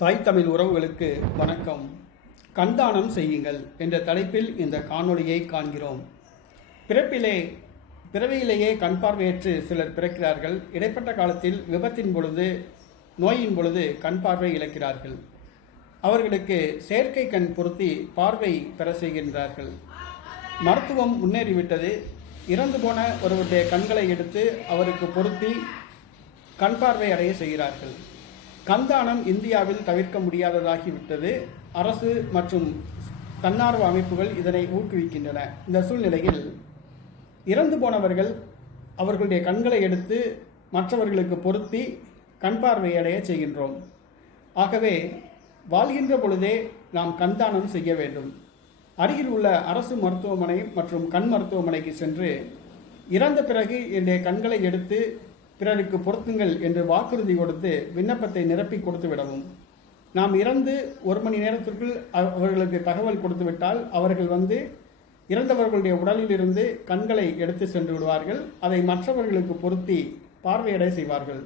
தாய் தமிழ் உறவுகளுக்கு வணக்கம். கண்தானம் செய்யுங்கள் என்ற தலைப்பில் இந்த காணொளியை காண்கிறோம். பிறப்பிலே பிறவியிலேயே கண் பார்வையற்று சிலர் பிறக்கிறார்கள். இடைப்பட்ட காலத்தில் விபத்தின் பொழுது நோயின் பொழுது கண் பார்வை இழக்கிறார்கள். அவர்களுக்கு செயற்கை கண் பொருத்தி பார்வை பெற செய்கின்றார்கள். மருத்துவம் முன்னேறிவிட்டது. இறந்து போன ஒருவருடைய கண்களை எடுத்து அவருக்கு பொருத்தி கண் பார்வை அடைய செய்கிறார்கள். கந்தானம் இந்தியாவில் தவிர்க்க முடியாததாகிவிட்டது. அரசு மற்றும் தன்னார்வ அமைப்புகள் இதனை ஊக்குவிக்கின்றன. இந்த சூழ்நிலையில் இறந்து போனவர்கள் அவர்களுடைய கண்களை எடுத்து மற்றவர்களுக்கு பொருத்தி கண் பார்வையடைய செய்கின்றோம். ஆகவே வாழ்கின்ற பொழுதே நாம் கண்தானம் செய்ய வேண்டும். அருகில் உள்ள அரசு மருத்துவமனை மற்றும் கண் மருத்துவமனைக்கு சென்று இறந்த பிறகு என்னுடைய கண்களை எடுத்து பிறருக்கு பொருத்துங்கள் என்று வாக்குறுதி கொடுத்து விண்ணப்பத்தை நிரப்பி கொடுத்து விடவும். நாம் இறந்து ஒரு மணி நேரத்திற்குள் அவர்களுக்கு தகவல் கொடுத்து விட்டால் அவர்கள் வந்து இறந்தவர்களுடைய உடலில் இருந்து கண்களை எடுத்து சென்று விடுவார்கள். அதை மற்றவர்களுக்கு பொருத்தி பார்வையடை செய்வார்கள்.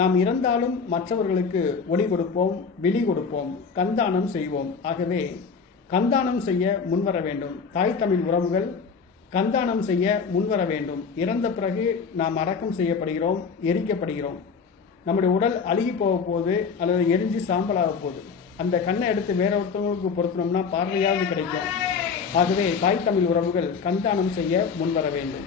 நாம் இறந்தாலும் மற்றவர்களுக்கு ஒளி கொடுப்போம் விழி கொடுப்போம் கந்தானம் செய்வோம். ஆகவே கந்தானம் செய்ய முன்வர வேண்டும். தாய் தமிழ் உறவுகள் கந்தானம் செய்ய முன்வர வேண்டும். இறந்த பிறகு நாம் அடக்கம் செய்யப்படுகிறோம் எரிக்கப்படுகிறோம். நம்முடைய உடல் அழுகி போக போகுது அல்லது எரிஞ்சு சாம்பலாக போகுது. அந்த கண்ணை எடுத்து வேற ஒருத்தவங்களுக்கு பொருத்தினோம்னா பார்வையாவது கிடைக்கும். ஆகவே தாய் தமிழ் உறவுகள் கந்தானம் செய்ய முன்வர வேண்டும்.